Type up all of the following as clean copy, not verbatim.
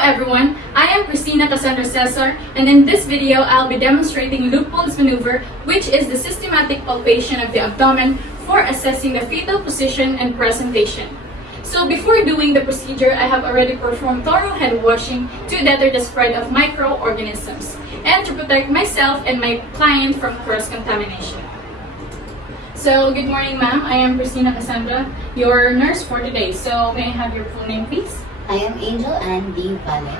everyone, I am Christina Cassandra Cesar, and in this video, I'll be demonstrating Leopold's maneuver, which is the systematic palpation of the abdomen for assessing the fetal position and presentation. So before doing the procedure, I have already performed thorough hand washing to deter the spread of microorganisms and to protect myself and my client from cross-contamination. So, good morning, ma'am. I am Christina Cassandra, your nurse for today. So, may I have your full name, please? I am Angel and the Valet.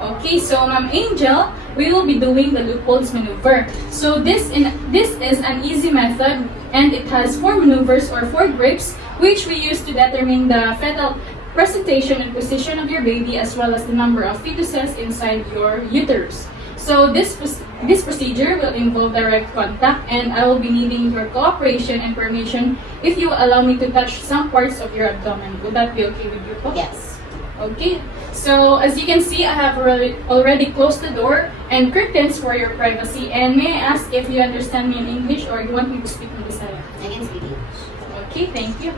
Okay, so Ma'am Angel, we will be doing the Leopold's maneuver. So, this is an easy method, and it has 4 maneuvers or 4 grips, which we use to determine the fetal presentation and position of your baby, as well as the number of fetuses inside your uterus. So this procedure will involve direct contact, and I will be needing your cooperation and permission if you allow me to touch some parts of your abdomen. Would that be okay with you, po? Yes. Okay. So as you can see, I have already closed the door and curtains for your privacy. And may I ask if you understand me in English or you want me to speak in Bisaya? I can speak English. Okay, thank you.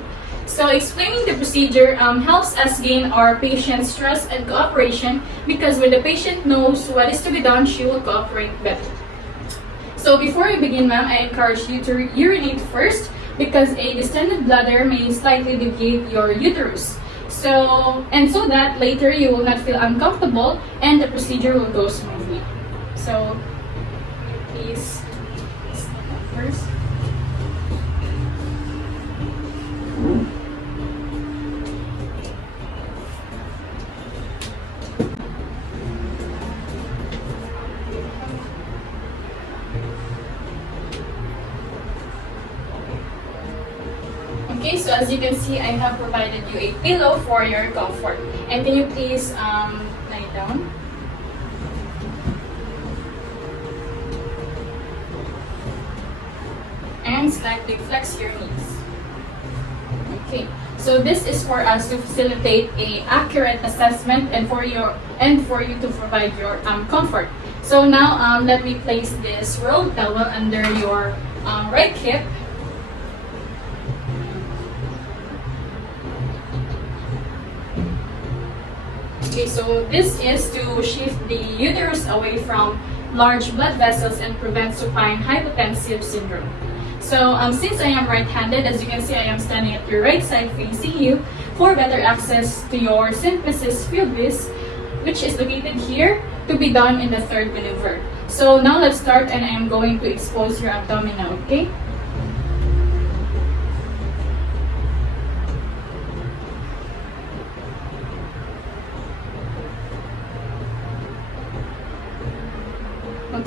So explaining the procedure helps us gain our patient's trust and cooperation, because when the patient knows what is to be done, she will cooperate better. So before we begin, ma'am, I encourage you to urinate first, because a distended bladder may slightly deviate your uterus. So that later you will not feel uncomfortable and the procedure will go smoothly. So please stand up first. Okay, so as you can see, I have provided you a pillow for your comfort. And can you please lie down? And slightly flex your knees. Okay, so this is for us to facilitate a accurate assessment and for you to provide your comfort. So now let me place this rolled towel under your right hip. Okay, so this is to shift the uterus away from large blood vessels and prevent supine hypotensive syndrome. So since I am right-handed, as you can see, I am standing at your right side facing you for better access to your symphysis pubis, which is located here, to be done in the third maneuver. So now let's start, and I am going to expose your abdomen now, okay?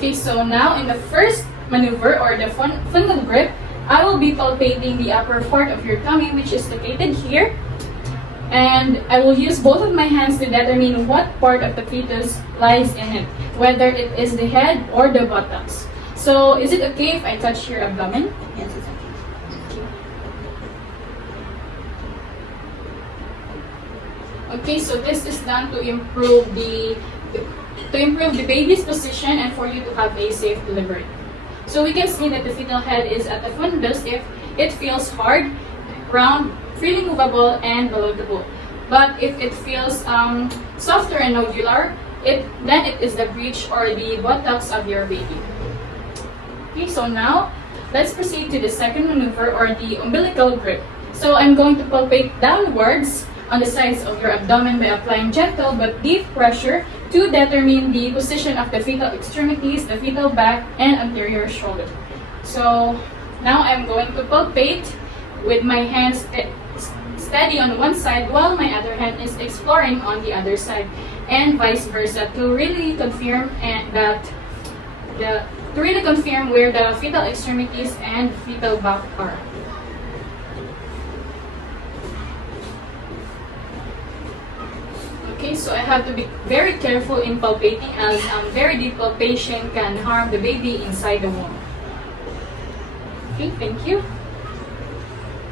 Okay, so now in the first maneuver, or the fundal grip, I will be palpating the upper part of your tummy, which is located here. And I will use both of my hands to determine what part of the fetus lies in it, whether it is the head or the buttocks. So is it okay if I touch your abdomen? Yes, it's okay. Okay, so this is done to improve the baby's position and for you to have a safe delivery. So we can see that the fetal head is at the fundus if it feels hard, round, freely movable, and ballotable. But if it feels softer and nodular, then it is the breech or the buttocks of your baby. Okay, so now let's proceed to the second maneuver, or the umbilical grip. So I'm going to palpate downwards on the sides of your abdomen by applying gentle but deep pressure to determine the position of the fetal extremities, the fetal back, and anterior shoulder. So now I'm going to palpate with my hands steady on one side while my other hand is exploring on the other side, and vice versa, to really confirm where the fetal extremities and fetal back are. Okay, so I have to be very careful in palpating, as very deep palpation can harm the baby inside the womb. Okay, thank you.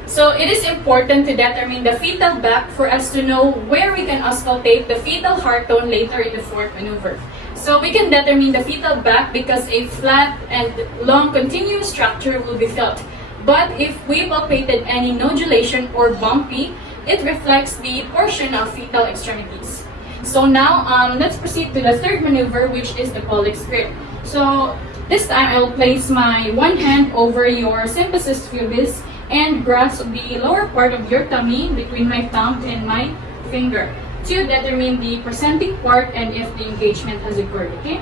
So it is important to determine the fetal back for us to know where we can auscultate the fetal heart tone later in the fourth maneuver. So we can determine the fetal back because a flat and long continuous structure will be felt. But if we palpated any nodulation or bumpy, it reflects the portion of fetal extremities. So now, let's proceed to the third maneuver, which is the pollex grip. So this time, I will place my one hand over your symphysis pubis and grasp the lower part of your tummy between my thumb and my finger to determine the presenting part and if the engagement has occurred, okay?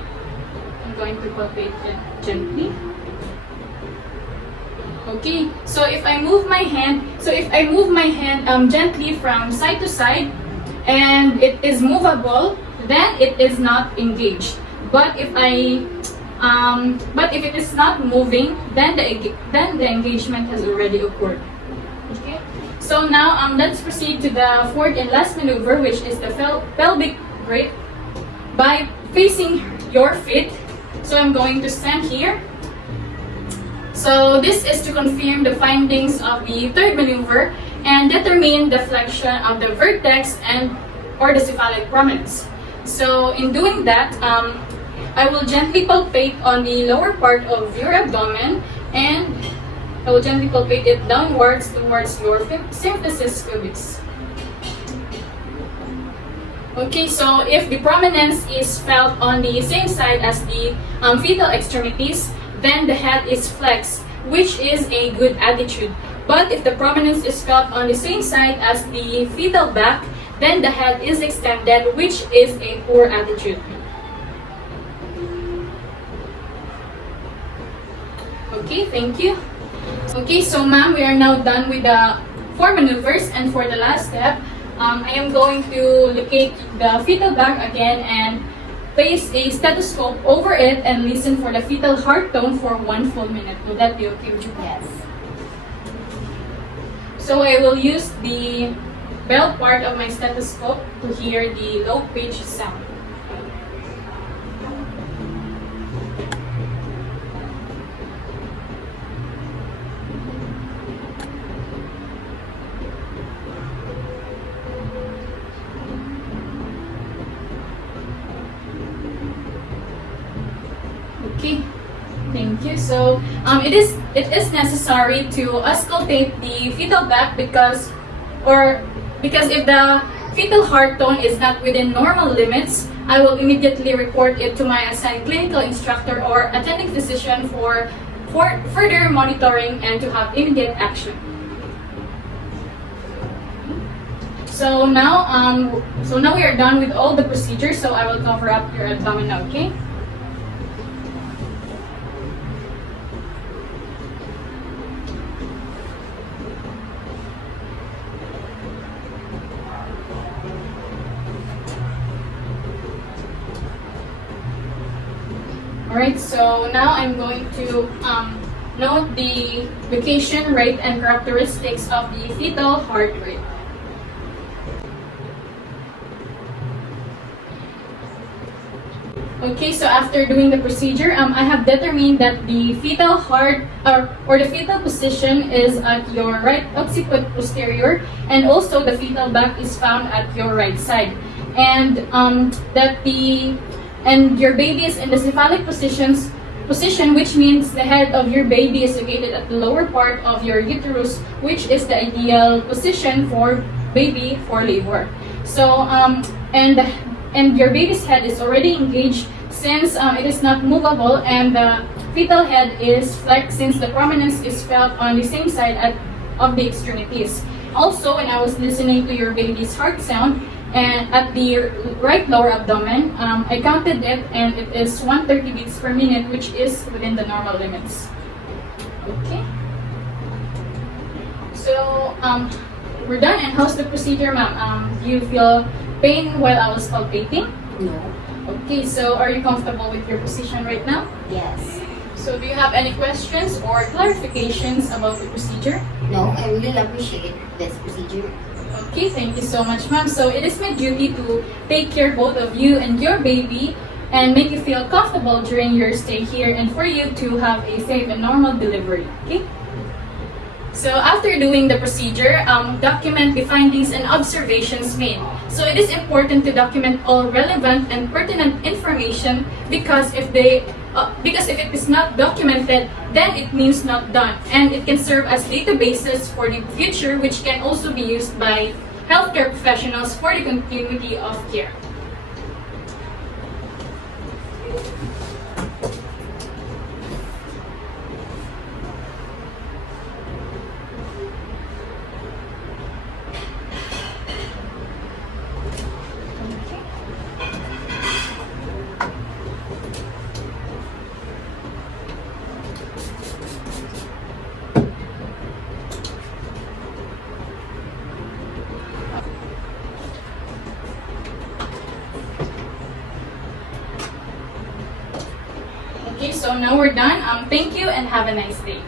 I'm going to palpate it gently. Okay, so if I move my hand, gently from side to side and it is movable, then it is not engaged. But if it is not moving, then the engagement has already occurred. Okay. So now let's proceed to the fourth and last maneuver, which is the pelvic grip by facing your feet. So I'm going to stand here. So this is to confirm the findings of the third maneuver and determine the flexion of the vertex and or the cephalic prominence. So in doing that, I will gently palpate on the lower part of your abdomen and I will gently palpate it downwards towards your symphysis pubis. Okay, so if the prominence is felt on the same side as the fetal extremities, then the head is flexed, which is a good attitude. But if the prominence is felt on the same side as the fetal back, then the head is extended, which is a poor attitude. Okay, thank you. Okay, so ma'am, we are now done with the 4 maneuvers, and for the last step, I am going to locate the fetal back again and place a stethoscope over it and listen for the fetal heart tone for 1 full minute. Will that be okay with you? Yes. So I will use the bell part of my stethoscope to hear the low pitch sound. Okay, thank you. So it is necessary to auscultate the fetal back because if the fetal heart tone is not within normal limits, I will immediately report it to my assigned clinical instructor or attending physician for further monitoring and to have immediate action. So now we are done with all the procedures. So I will cover up your abdomen now. Okay. Alright, so now I'm going to note the location, rate, and characteristics of the fetal heart rate. Okay, so after doing the procedure, I have determined that the fetal heart or the fetal position is at your right occiput posterior, and also the fetal back is found at your right side, and your baby is in the cephalic position, which means the head of your baby is located at the lower part of your uterus, which is the ideal position for baby for labor. So and your baby's head is already engaged since it is not movable, and the fetal head is flexed since the prominence is felt on the same side of the extremities. Also, when I was listening to your baby's heart sound, and at the right lower abdomen, I counted it and it is 130 beats per minute, which is within the normal limits. Okay. So we're done. And how's the procedure, ma'am? Do you feel pain while I was palpating? No. Okay, so are you comfortable with your position right now? Yes. So do you have any questions or clarifications about the procedure? No, I really appreciate this procedure. Okay, thank you so much, ma'am. So it is my duty to take care both of you and your baby and make you feel comfortable during your stay here and for you to have a safe and normal delivery. Okay? So after doing the procedure, document the findings and observations made. So it is important to document all relevant and pertinent information because if it is not documented, then it means not done, and it can serve as databases for the future, which can also be used by healthcare professionals for the continuity of care. Okay, so now we're done. Thank you and have a nice day.